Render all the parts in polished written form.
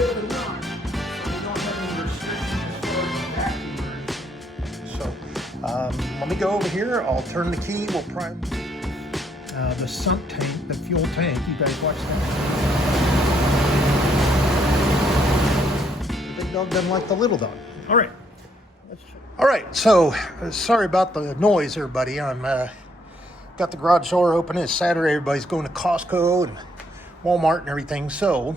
bit of a knock, so we don't have any restrictions as far as vacuum or anything. So let me go over here. I'll turn the key. We'll prime the sump tank, the fuel tank. You guys watch that. The big dog doesn't like the little dog. All right. All right, so sorry about the noise, everybody. I'm got the garage door open. It's Saturday. Everybody's going to Costco and Walmart and everything. So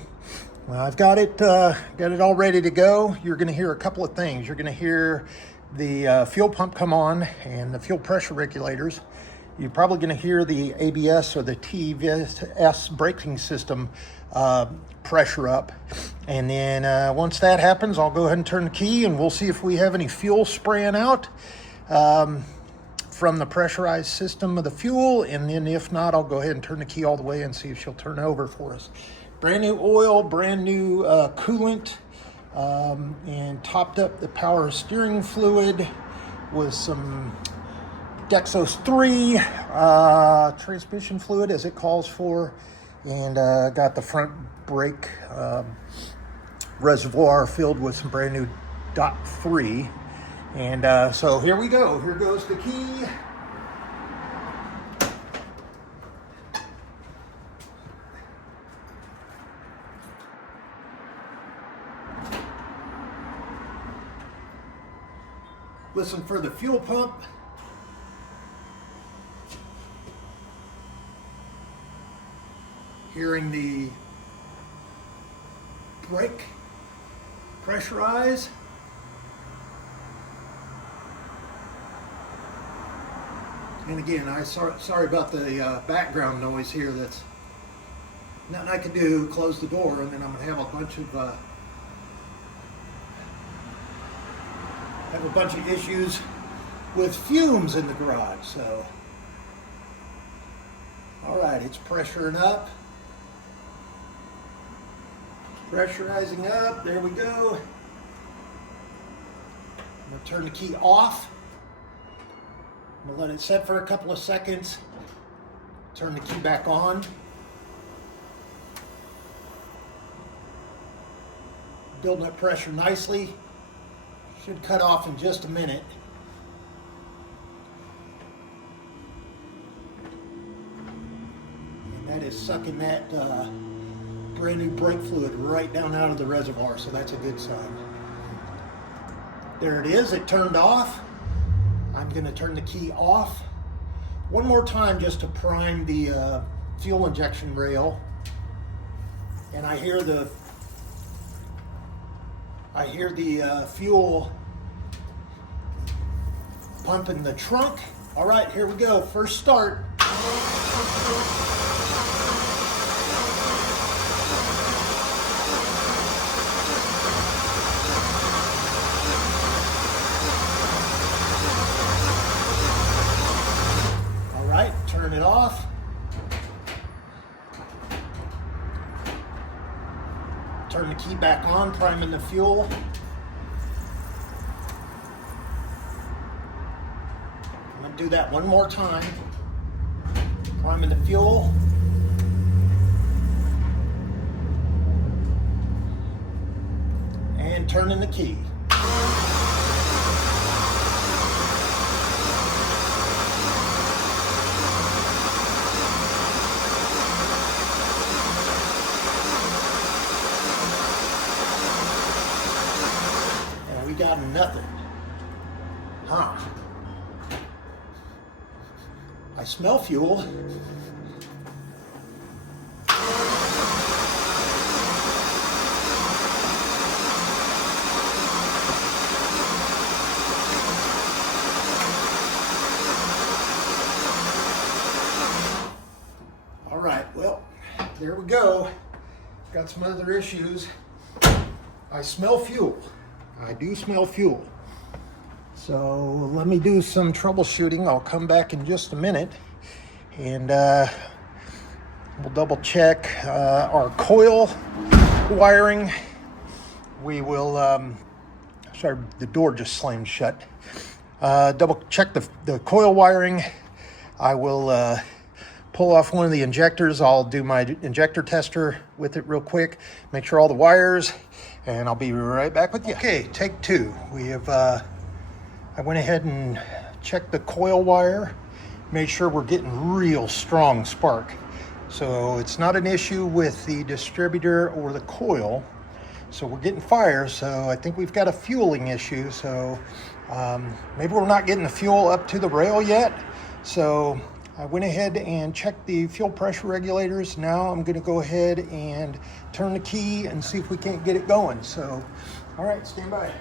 I've got it all ready to go. You're going to hear a couple of things. You're going to hear the fuel pump come on and the fuel pressure regulators. You're probably going to hear the ABS or the TVS braking system pressure up. And then once that happens, I'll go ahead and turn the key and we'll see if we have any fuel spraying out from the pressurized system of the fuel. And then if not, I'll go ahead and turn the key all the way and see if she'll turn over for us. Brand new oil, brand new coolant, and topped up the power steering fluid with some Dexos 3 transmission fluid as it calls for, and got the front brake reservoir filled with some brand new DOT 3. And so here we go. Here goes the key. Listen for the fuel pump. Hearing the brake pressurize. And again, sorry about the background noise here. That's nothing I can do. Close the door, and then I'm gonna have a bunch of issues with fumes in the garage. So, all right, it's pressuring up. Pressurizing up, there we go. I'm gonna turn the key off. I'm gonna let it set for a couple of seconds. Turn the key back on. Building up pressure nicely. Should cut off in just a minute. And that is sucking that brand new brake fluid right down out of the reservoir, so that's a good sign. There it is, it turned off. I'm going to turn the key off one more time just to prime the fuel injection rail. And I hear the fuel pump in the trunk. All right, here we go. First start. Turn it off. Turn the key back on, priming the fuel. I'm going to do that one more time. Priming the fuel. And turning the key. We got nothing. Huh. I smell fuel. All right, well, there we go. Got some other issues. I smell fuel. I do smell fuel. So let me do some troubleshooting. I'll come back in just a minute and we'll double check our coil wiring. We will, sorry, the door just slammed shut. Double check the coil wiring. I will pull off one of the injectors. I'll do my injector tester with it real quick, make sure all the wires, and I'll be right back with you. Okay, take two. We have, I went ahead and checked the coil wire, made sure we're getting real strong spark. So it's not an issue with the distributor or the coil. So we're getting fire, so I think we've got a fueling issue. So maybe we're not getting the fuel up to the rail yet. So I went ahead and checked the fuel pressure regulators. Now I'm gonna go ahead and turn the key and see if we can't get it going. So, all right, stand by.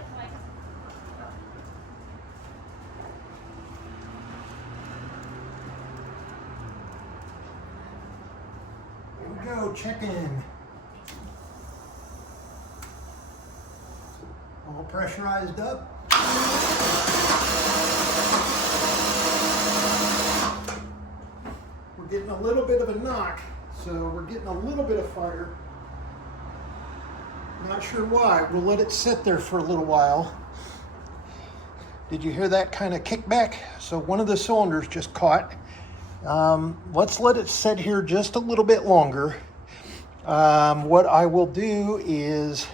Here we go, checking. All pressurized up. We're getting a little bit of a knock, so we're getting a little bit of fire. Not sure why. We'll let it sit there for a little while. Did you hear that kind of kickback? So one of the cylinders just caught. Let's let it sit here just a little bit longer. What I will do is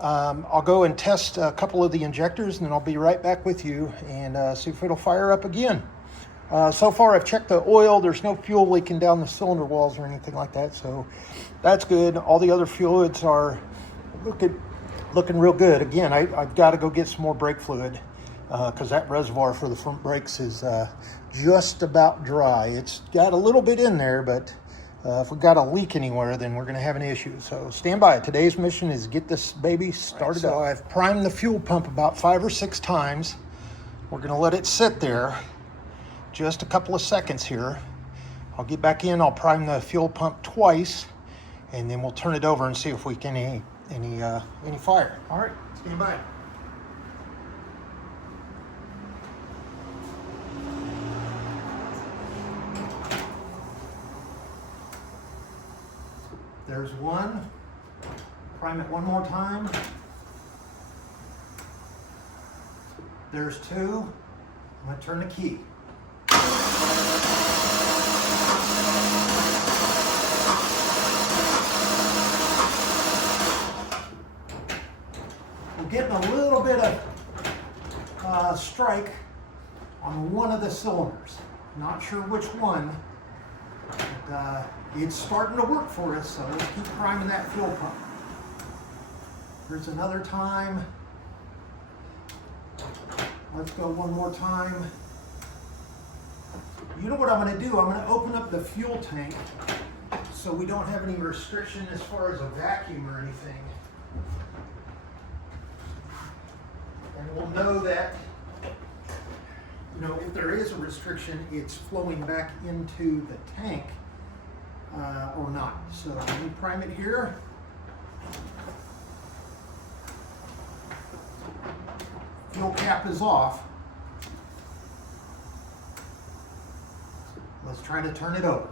I'll go and test a couple of the injectors, and then I'll be right back with you and see if it'll fire up again. So far I've checked the oil. There's no fuel leaking down the cylinder walls or anything like that, so that's good. All the other fluids are looking real good. Again, I've got to go get some more brake fluid because that reservoir for the front brakes is just about dry. It's got a little bit in there, but if we got a leak anywhere, then we're going to have an issue. So stand by. Today's mission is get this baby started up. So I've primed the fuel pump about 5 or 6 times. We're going to let it sit there just a couple of seconds here. I'll get back in. I'll prime the fuel pump twice, and then we'll turn it over and see if we can any fire. All right, stand by. There's one. Prime it one more time. There's two. I'm going to turn the key. We're getting a little bit of strike on one of the cylinders. Not sure which one. But, it's starting to work for us, so let's keep priming that fuel pump. Here's another time. Let's go one more time. You know what I'm going to do? I'm going to open up the fuel tank so we don't have any restriction as far as a vacuum or anything. And we'll know that, you know, if there is a restriction, it's flowing back into the tank. Or not. So let me prime it here. Fuel cap is off. Let's try to turn it over.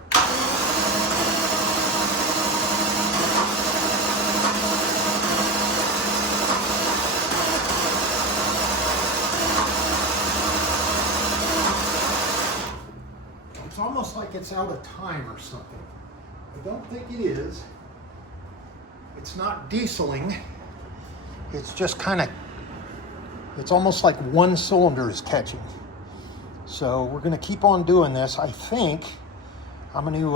It's almost like it's out of time or something. I don't think it is. It's not dieseling. It's just kind of, it's almost like one cylinder is catching. So we're going to keep on doing this. I think I'm going to,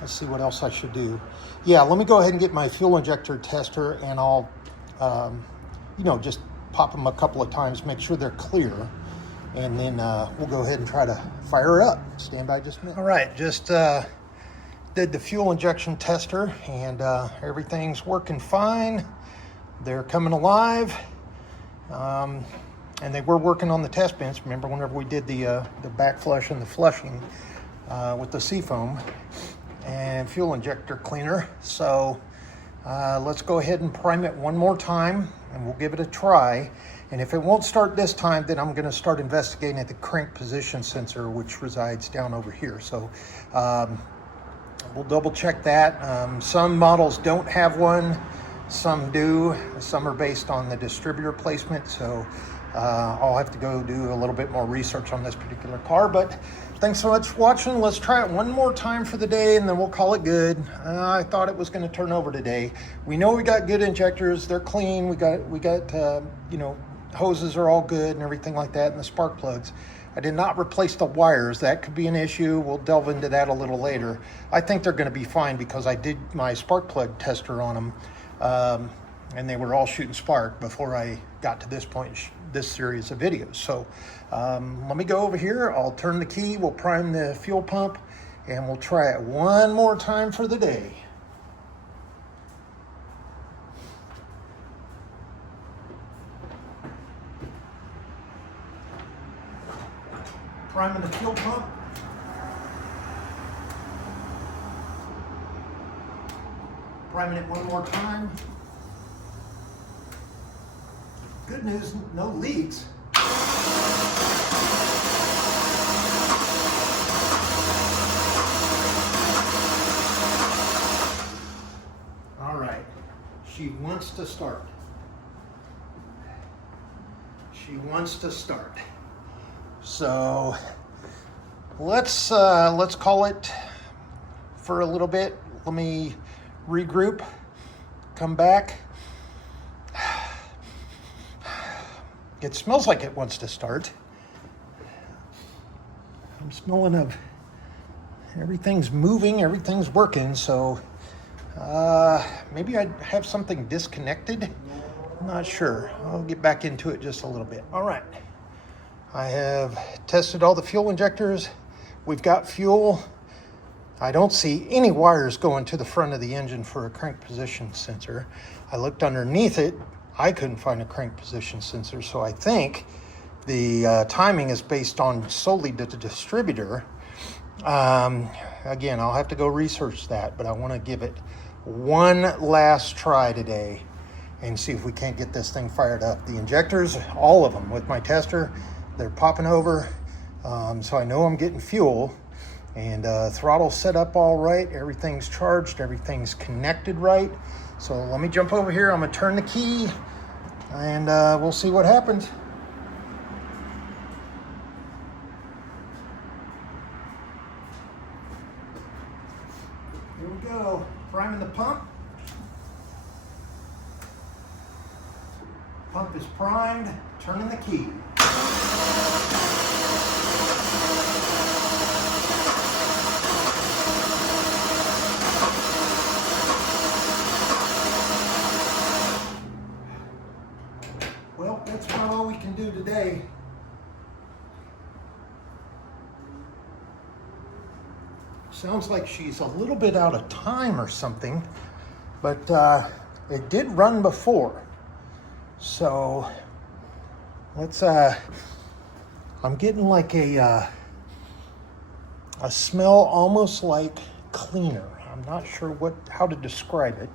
let's see what else I should do. Yeah, let me go ahead and get my fuel injector tester, and I'll, you know, just pop them a couple of times, make sure they're clear. And then we'll go ahead and try to fire it up. Stand by just a minute. All right, just did the fuel injection tester, and everything's working fine. They're coming alive. And they were working on the test bench. Remember whenever we did the back flush and the flushing with the seafoam and fuel injector cleaner. So let's go ahead and prime it one more time, and we'll give it a try. And if it won't start this time, then I'm going to start investigating at the crank position sensor, which resides down over here. So we'll double check that. Some models don't have one, some do. Some are based on the distributor placement. So I'll have to go do a little bit more research on this particular car, but thanks so much for watching. Let's try it one more time for the day and then we'll call it good. I thought it was going to turn over today. We know we got good injectors. They're clean. We got you know, hoses are all good and everything like that, and the spark plugs. I did not replace the wires. That could be an issue. We'll delve into that a little later. I think they're going to be fine because I did my spark plug tester on them, and they were all shooting spark before I got to this point, this series of videos. So let me go over here. I'll turn the key. We'll prime the fuel pump, and we'll try it one more time for the day. Priming the fuel pump. Priming it one more time. Good news, no leaks. All right, she wants to start. She wants to start. So let's call it for a little bit. Let me regroup, come back. It smells like it wants to start. I'm smelling of everything's moving, everything's working, so maybe I have something disconnected. I'm not sure. I'll get back into it just a little bit. All right. I have tested all the fuel injectors. We've got fuel. I don't see any wires going to the front of the engine for a crank position sensor. I looked underneath it. I couldn't find a crank position sensor, so I think the timing is based on solely the distributor. Again, I'll have to go research that, but I want to give it one last try today and see if we can't get this thing fired up. The injectors, all of them with my tester, they're popping over, so I know I'm getting fuel, and throttle's set up all right, everything's charged, everything's connected right. So let me jump over here, I'm gonna turn the key, and we'll see what happens. Here we go, priming the pump. Pump is primed, turning the key. Well, that's about all we can do today. Sounds like she's a little bit out of time or something, but it did run before. So let's, I'm getting like a smell almost like cleaner. I'm not sure how to describe it.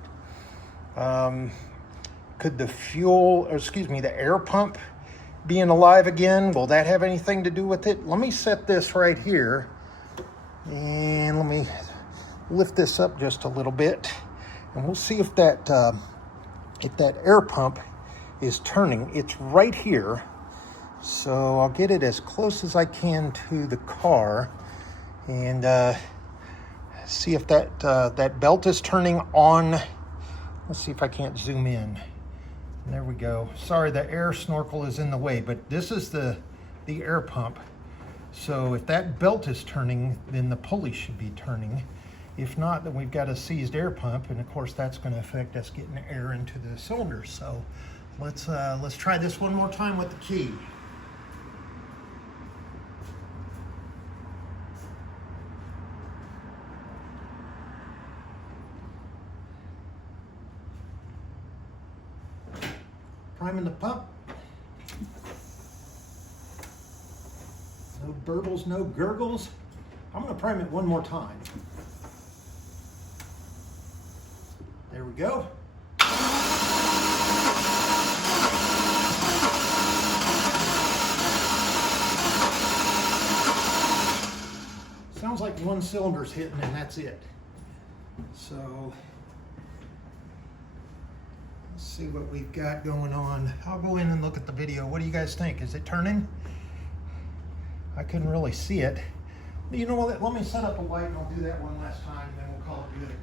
Could the the air pump being alive again, will that have anything to do with it? Let me set this right here and let me lift this up just a little bit, and we'll see if that air pump is turning. It's right here, so I'll get it as close as I can to the car and see if that belt is turning on. Let's see if I can't zoom in. There we go. Sorry, the air snorkel is in the way, but this is the air pump. So if that belt is turning, then the pulley should be turning. If not, then we've got a seized air pump, and of course that's going to affect us getting air into the cylinder. So let's try this one more time with the key. Priming the pump. No burbles, no gurgles. I'm going to prime it one more time. There we go. Sounds like one cylinder's hitting and that's it. So Let's see what we've got going on. I'll go in and look at the video. What do you guys think? Is it turning? I couldn't really see it. You know what? Let me set up a light and I'll do that one last time, and then we'll call it good.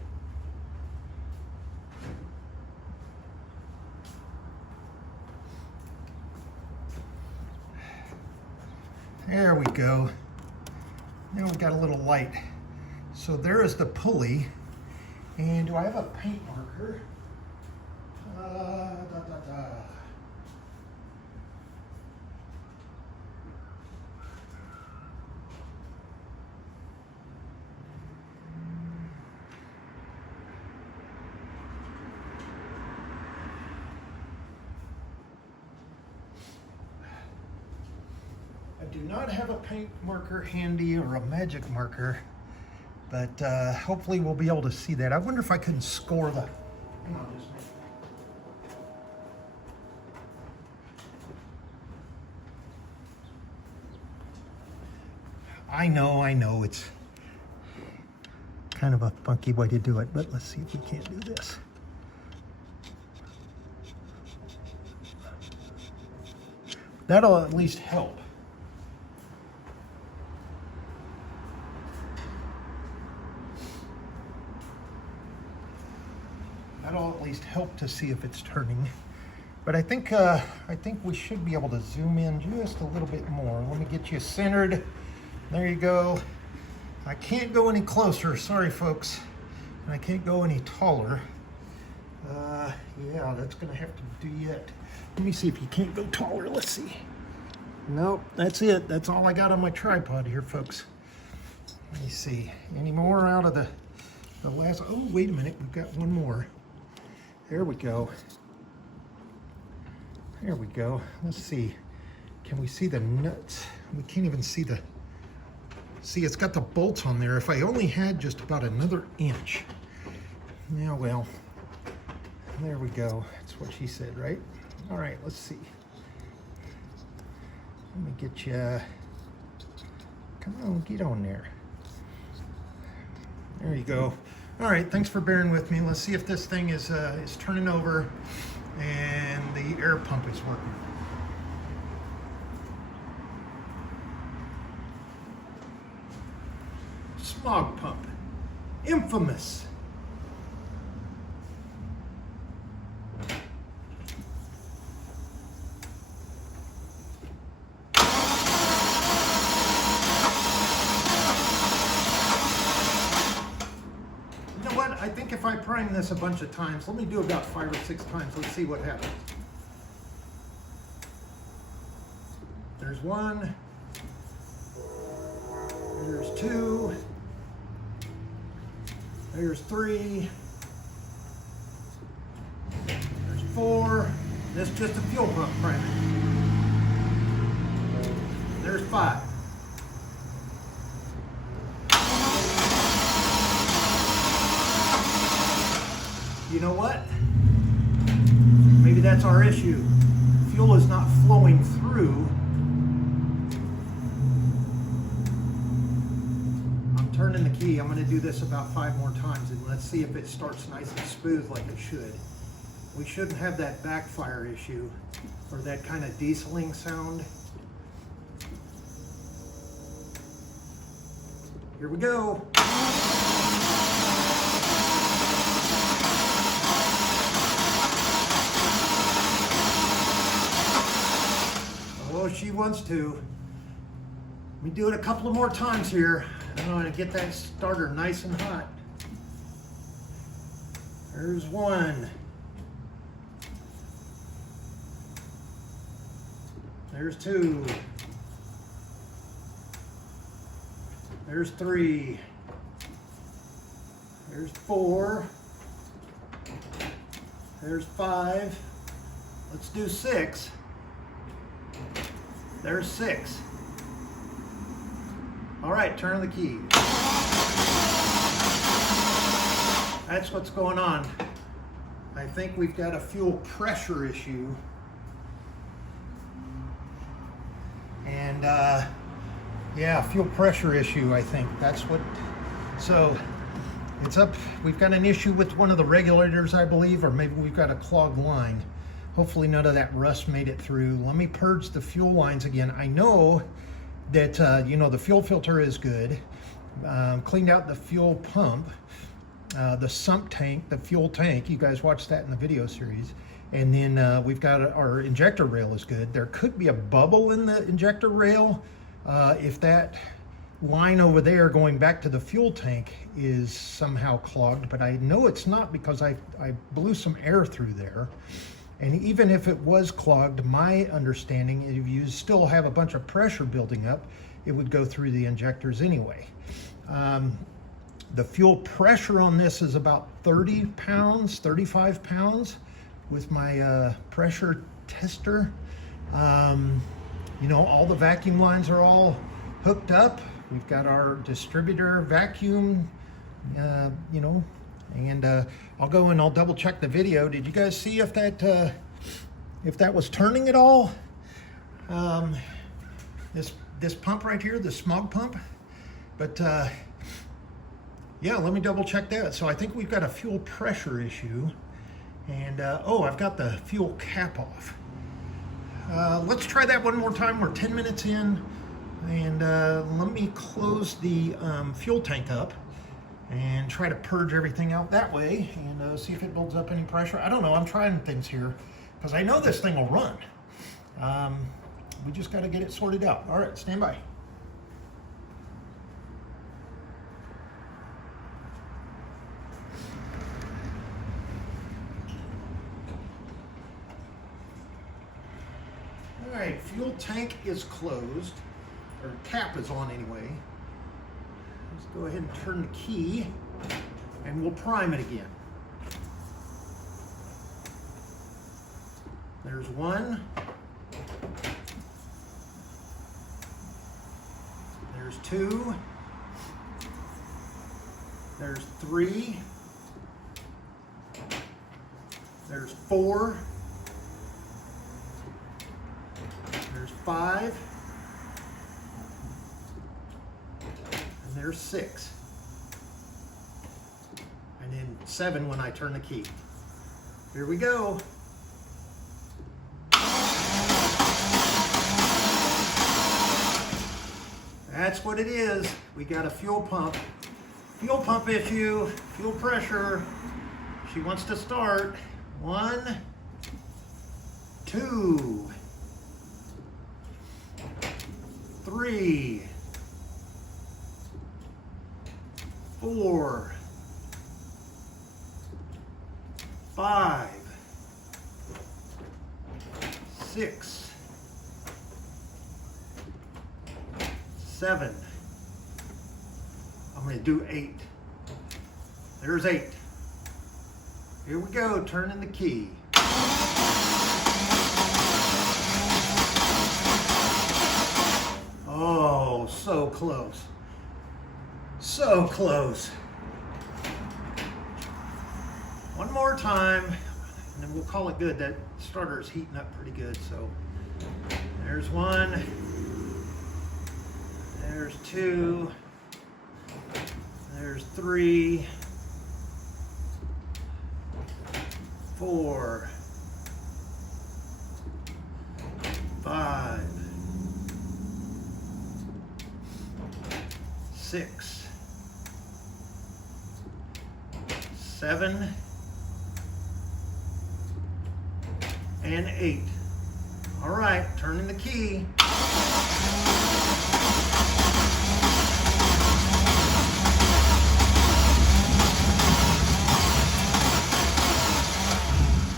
There we go. Now we've got a little light. So there is the pulley. And do I have a paint marker? I do not have a paint marker handy or a magic marker, but hopefully we'll be able to see that. I wonder if I can score the... Hang on just a minute. I know, it's kind of a funky way to do it, but let's see if we can't do this. That'll at least help. That'll at least help to see if it's turning. But I think we should be able to zoom in just a little bit more. Let me get you centered. There you go. I can't go any closer, sorry folks. And I can't go any taller. Yeah, that's gonna have to do yet. Let me see if you can't go taller, let's see. Nope, that's it. That's all I got on my tripod here, folks. Let me see, any more out of the last, oh, wait a minute, we've got one more. There we go. There we go. Let's see. Can we see the nuts? We can't even see the... See, it's got the bolts on there. If I only had just about another inch. Yeah, well, there we go. That's what she said, right? All right, let's see. Let me get you... Come on, get on there. There you go. All right, thanks for bearing with me. Let's see if this thing is turning over and the air pump is working. Smog pump, infamous. I think if I prime this a bunch of times, let me do about 5 or 6 times, let's see what happens. There's 1, there's 2, there's 3, there's 4, this is just a fuel pump priming. There's 5. You know what? Maybe that's our issue. Fuel is not flowing through. I'm turning the key. I'm going to do this about 5 more times and let's see if it starts nice and smooth like it should. We shouldn't have that backfire issue or that kind of dieseling sound. Here we go. Oh, she wants to. Let me do it a couple of more times here. I'm going to get that starter nice and hot. There's 1. There's 2. There's 3. There's 4. There's 5. Let's do 6. There's 6. All right, turn the key. That's what's going on. I think we've got a fuel pressure issue. And yeah, fuel pressure issue, I think. That's what, so It's up. We've got an issue with one of the regulators, I believe, or maybe we've got a clogged line. Hopefully none of that rust made it through. Let me purge the fuel lines again. I know that, you know, the fuel filter is good. Cleaned out the fuel pump, the sump tank, the fuel tank. You guys watched that in the video series. And then we've got our injector rail is good. There could be a bubble in the injector rail if that line over there going back to the fuel tank is somehow clogged, but I know it's not because I blew some air through there. And even if it was clogged, my understanding is if you still have a bunch of pressure building up, it would go through the injectors anyway. The fuel pressure on this is about 30 pounds, 35 pounds with my pressure tester. You know, all the vacuum lines are all hooked up. We've got our distributor vacuum, you know, and I'll go and I'll double check the video. Did you guys see if that was turning at all? This pump right here, the smog pump. But yeah, let me double check that. So I think we've got a fuel pressure issue. And oh, I've got the fuel cap off. Let's try that one more time. We're 10 minutes in. And let me close the fuel tank up and try to purge everything out that way and see if it builds up any pressure. I don't know, I'm trying things here because I know this thing will run. We just got to get it sorted out. All right, stand by. All right, fuel tank is closed. Or cap is on anyway. Let's go ahead and turn the key and we'll prime it again. There's one. There's two. There's three. There's four. There's five. There's six. And then seven when I turn the key. Here we go. That's what it is. We got a fuel pump issue, fuel pressure. She wants to start. 1, 2, 3, 4, 5, 6, 7. I'm going to do 8. There's 8. Here we go, turning the key. Oh, so close. So close. One more time, and then we'll call it good. That starter is heating up pretty good. So there's 1, there's 2, there's 3, 4, 5, 6, 7, and 8. All right, turning the key.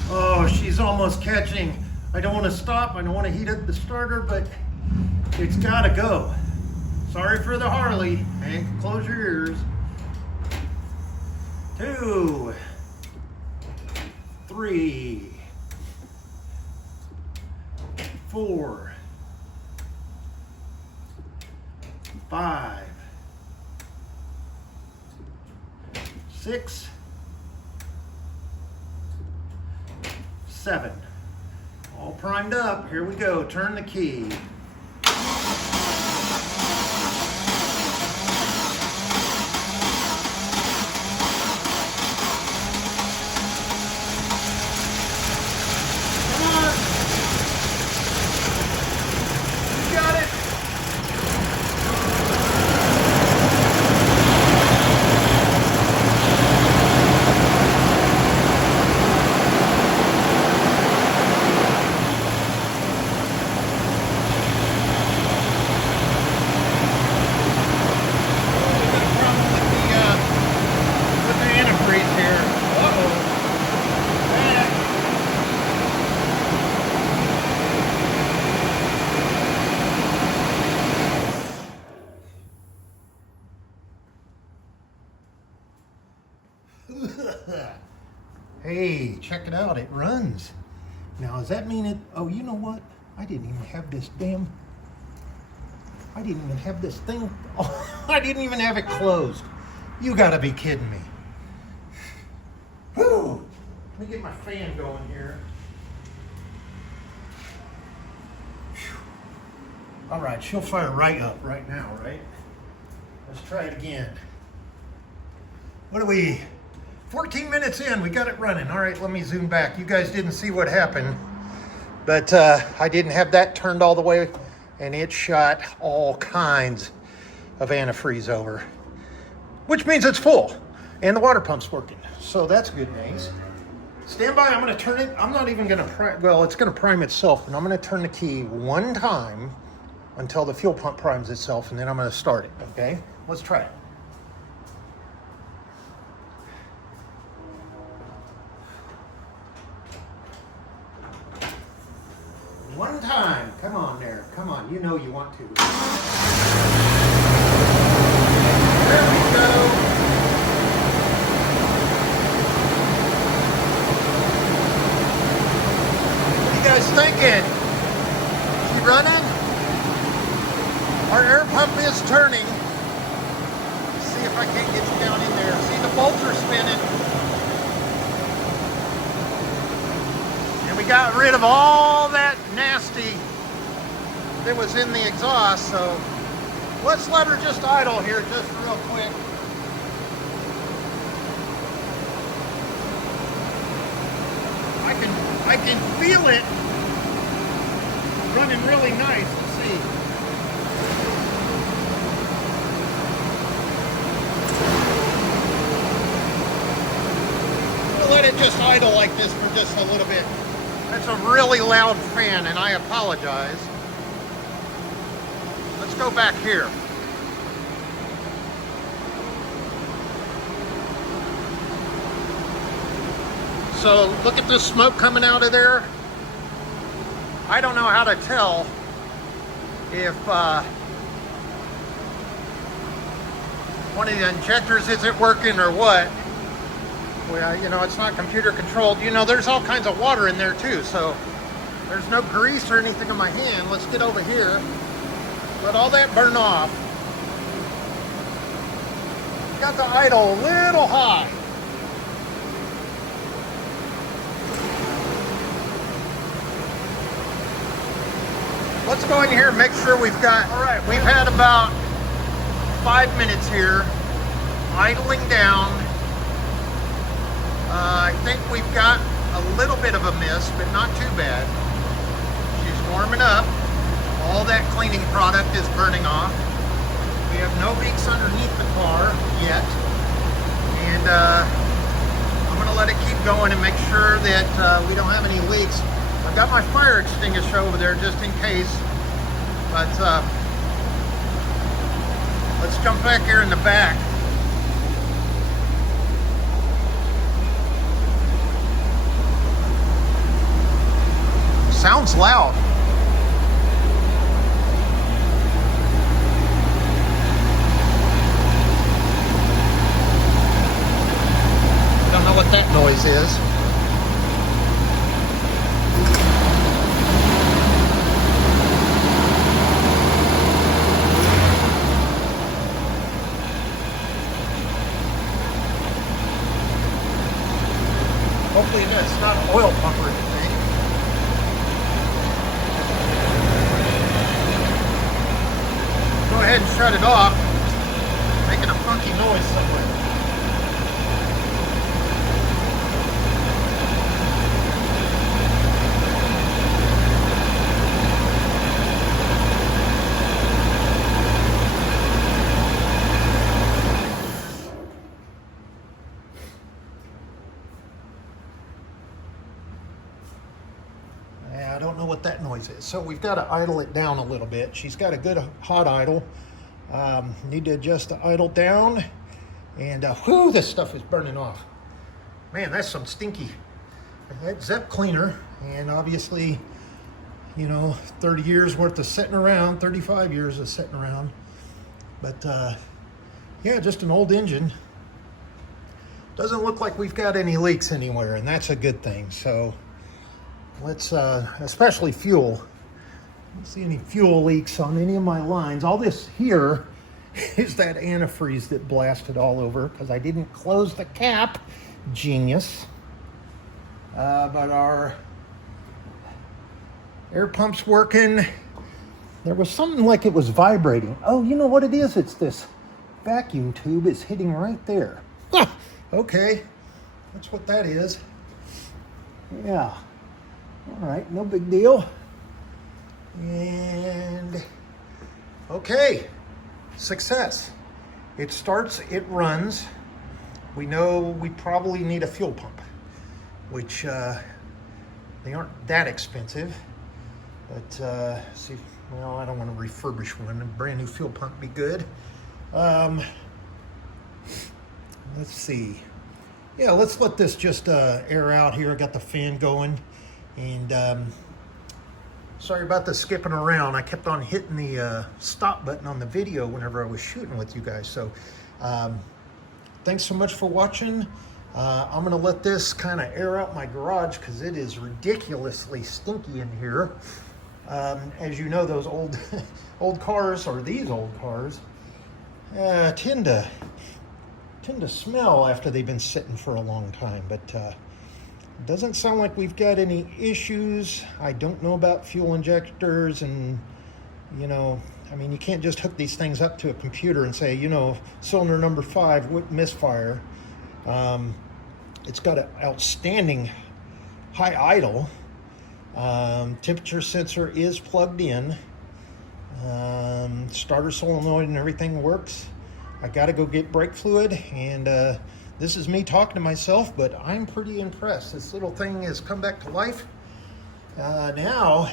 Oh, she's almost catching. I don't want to stop. I don't want to heat up the starter, but it's got to go. Sorry for the Harley. Hey, close your ears. 2, 3, 4, 5, 6, 7. All primed up. Here we go. Turn the key. Hey, check it out, it runs. Now, does that mean it, oh, you know what? I didn't even have this thing, oh, I didn't even have it closed. You gotta be kidding me. Whew. Let me get my fan going here. Whew. All right, she'll fire right up right now, right? Let's try it again. What are we, 14 minutes in, we got it running. All right, let me zoom back. You guys didn't see what happened, but I didn't have that turned all the way, and it shot all kinds of antifreeze over, which means it's full, and the water pump's working. So that's good news. Stand by, I'm gonna turn it, I'm not even gonna prime, well, it's gonna prime itself, and I'm gonna turn the key one time until the fuel pump primes itself, and then I'm gonna start it, okay? Let's try it. One time, come on there, come on, you know you want to. There we go. What are you guys thinking? She running? Our air pump is turning. Let's see if I can't get you down in there. See, the bolts are spinning. We got rid of all that nasty that was in the exhaust, so let's let her just idle here just real quick. I can feel it running really nice. Let's see. We'll let it just idle like this for just a little bit. That's a really loud fan, and I apologize. Let's go back here. So look at the smoke coming out of there. I don't know how to tell if one of the injectors isn't working or what. Well, you know, it's not computer controlled. You know, there's all kinds of water in there too, so there's no grease or anything on my hand. Let's get over here. Let all that burn off. Got the idle a little high. Let's go in here and make sure we've got, all right, we've had about 5 minutes here, idling down. I think we've got a little bit of a mist, but not too bad. She's warming up. All that cleaning product is burning off. We have no leaks underneath the car yet. And I'm going to let it keep going and make sure that we don't have any leaks. I've got my fire extinguisher over there just in case. But let's jump back here in the back. Sounds loud. I don't know what that noise is. Hopefully that's not an oil pump or anything. Go ahead and shut it off. Making a funky noise somewhere. I don't know what that noise is. So we've got to idle it down a little bit. She's got a good hot idle. Need to adjust the idle down. And whew, this stuff is burning off. Man, that's some stinky. That Zep cleaner. And obviously, you know, 30 years worth of sitting around, 35 years of sitting around. But yeah, just an old engine. Doesn't look like we've got any leaks anywhere, and that's a good thing. So let's, especially fuel. I don't see any fuel leaks on any of my lines. All this here is that antifreeze that blasted all over because I didn't close the cap. Genius. But our air pump's working. There was something like it was vibrating. Oh, you know what it is? It's this vacuum tube is hitting right there. Ah, okay, that's what that is. Yeah. All right, no big deal. And okay, success. It starts, it runs. We know we probably need a fuel pump, which they aren't that expensive. But see, well, I don't want to refurbish one. A brand new fuel pump would be good. Let's see. Yeah, let's let this just air out here. I got the fan going, and sorry about the skipping around. I kept on hitting the stop button on the video whenever I was shooting with you guys. So thanks so much for watching. I'm gonna let this kind of air out my garage because it is ridiculously stinky in here. As you know, those old cars, or these old cars, tend to smell after they've been sitting for a long time. But it doesn't sound like we've got any issues. I don't know about fuel injectors, and you know, I mean, you can't just hook these things up to a computer and say, you know, cylinder number 5 misfire. It's got an outstanding high idle. Temperature sensor is plugged in. Starter solenoid and everything works. I got to go get brake fluid, and this is me talking to myself, but I'm pretty impressed. This little thing has come back to life. Now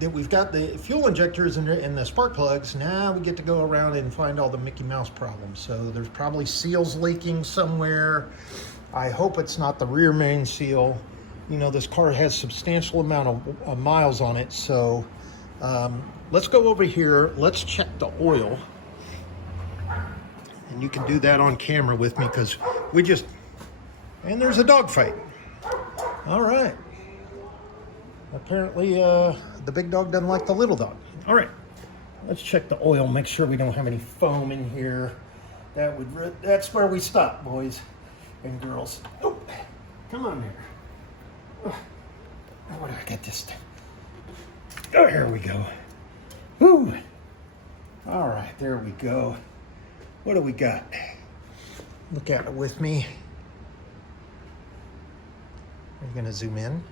that we've got the fuel injectors and the spark plugs, now we get to go around and find all the Mickey Mouse problems. So there's probably seals leaking somewhere. I hope it's not the rear main seal. You know, this car has substantial amount of miles on it. So let's go over here. Let's check the oil. And you can do that on camera with me because we just, and there's a dogfight. All right. Apparently the big dog doesn't like the little dog. All right, let's check the oil, make sure we don't have any foam in here. That's where we stop, boys and girls. Oh, come on there. Oh, where do I get this thing? Oh, here we go. Woo. All right, there we go. What do we got? Look at it with me. Are you gonna zoom in?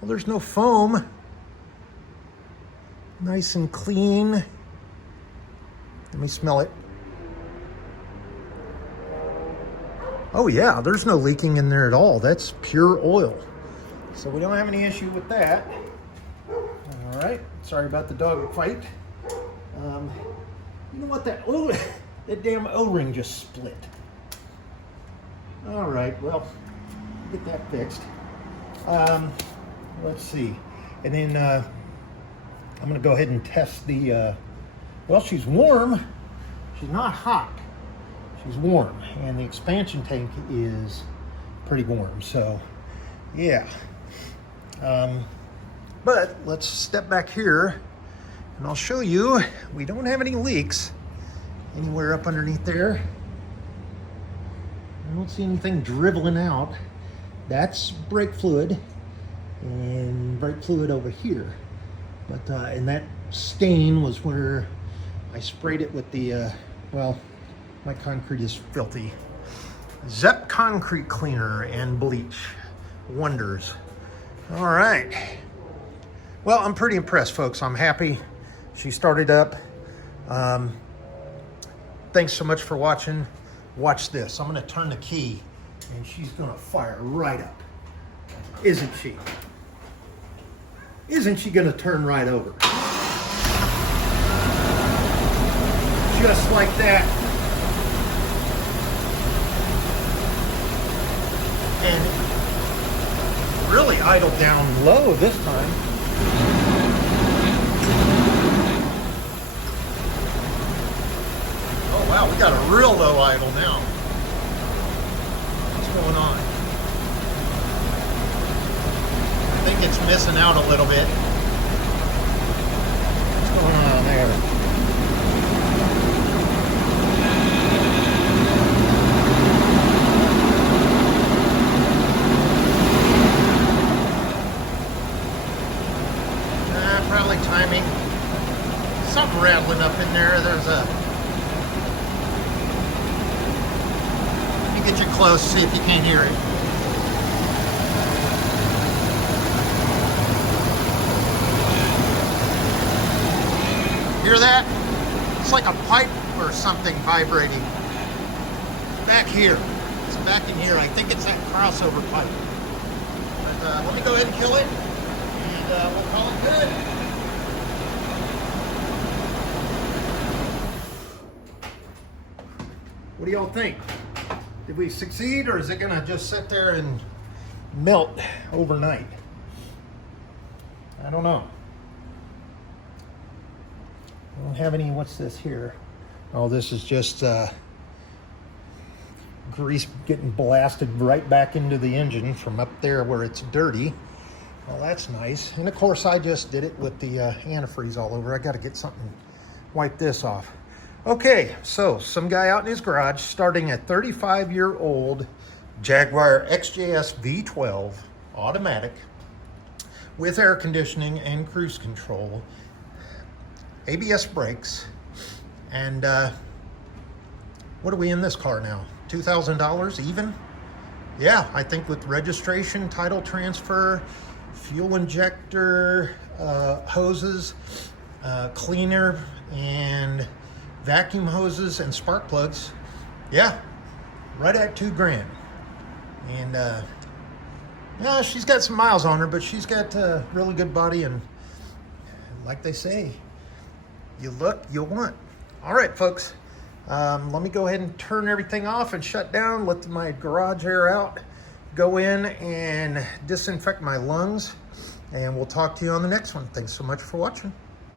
Well, there's no foam. Nice and clean. Let me smell it. Oh yeah, there's no leaking in there at all. That's pure oil. So we don't have any issue with that. All right, sorry about the dog fight. You know what, that damn O-ring just split. All right, well, get that fixed. Let's see. And then I'm gonna go ahead and test the, well, she's warm. She's not hot. She's warm. And the expansion tank is pretty warm. So, yeah. But let's step back here and I'll show you. We don't have any leaks anywhere up underneath there. I don't see anything dribbling out. That's brake fluid. And brake fluid over here. But and that stain was where I sprayed it with the well, my concrete is filthy. Zep concrete cleaner and bleach wonders. All right, well, I'm pretty impressed, folks. I'm happy she started up. Thanks so much for watching. Watch this. I'm gonna turn the key and she's gonna fire right up. Isn't she? Isn't she gonna turn right over? Just like that. And really idle down low this time. Oh wow, we got a real low idle now. going on? I think it's missing out a little bit. What's going on there? Probably timing. Something rattling up in there. There's a... Let me get you close, see if you can't hear it. Hear that? It's like a pipe or something vibrating. Back here. It's back in here. I think it's that crossover pipe. But let me go ahead and kill it, and we'll call it good. What do y'all think? Did we succeed, or is it gonna just sit there and melt overnight? I don't know. I don't have any. What's this here? Oh, this is just grease getting blasted right back into the engine from up there where it's dirty. Well, that's nice. And of course, I just did it with the antifreeze all over. I got to get something, wipe this off. Okay, so some guy out in his garage starting a 35-year-old Jaguar XJS V12 automatic with air conditioning and cruise control, ABS brakes, and what are we in this car now? $2,000 even? Yeah, I think with registration, title transfer, fuel injector, hoses, cleaner, and vacuum hoses and spark plugs, yeah, right at $2,000. And yeah, she's got some miles on her, but she's got a really good body, and like they say, you look, you'll want. All right, folks, let me go ahead and turn everything off and shut down, let my garage air out, go in and disinfect my lungs, and we'll talk to you on the next one. Thanks so much for watching.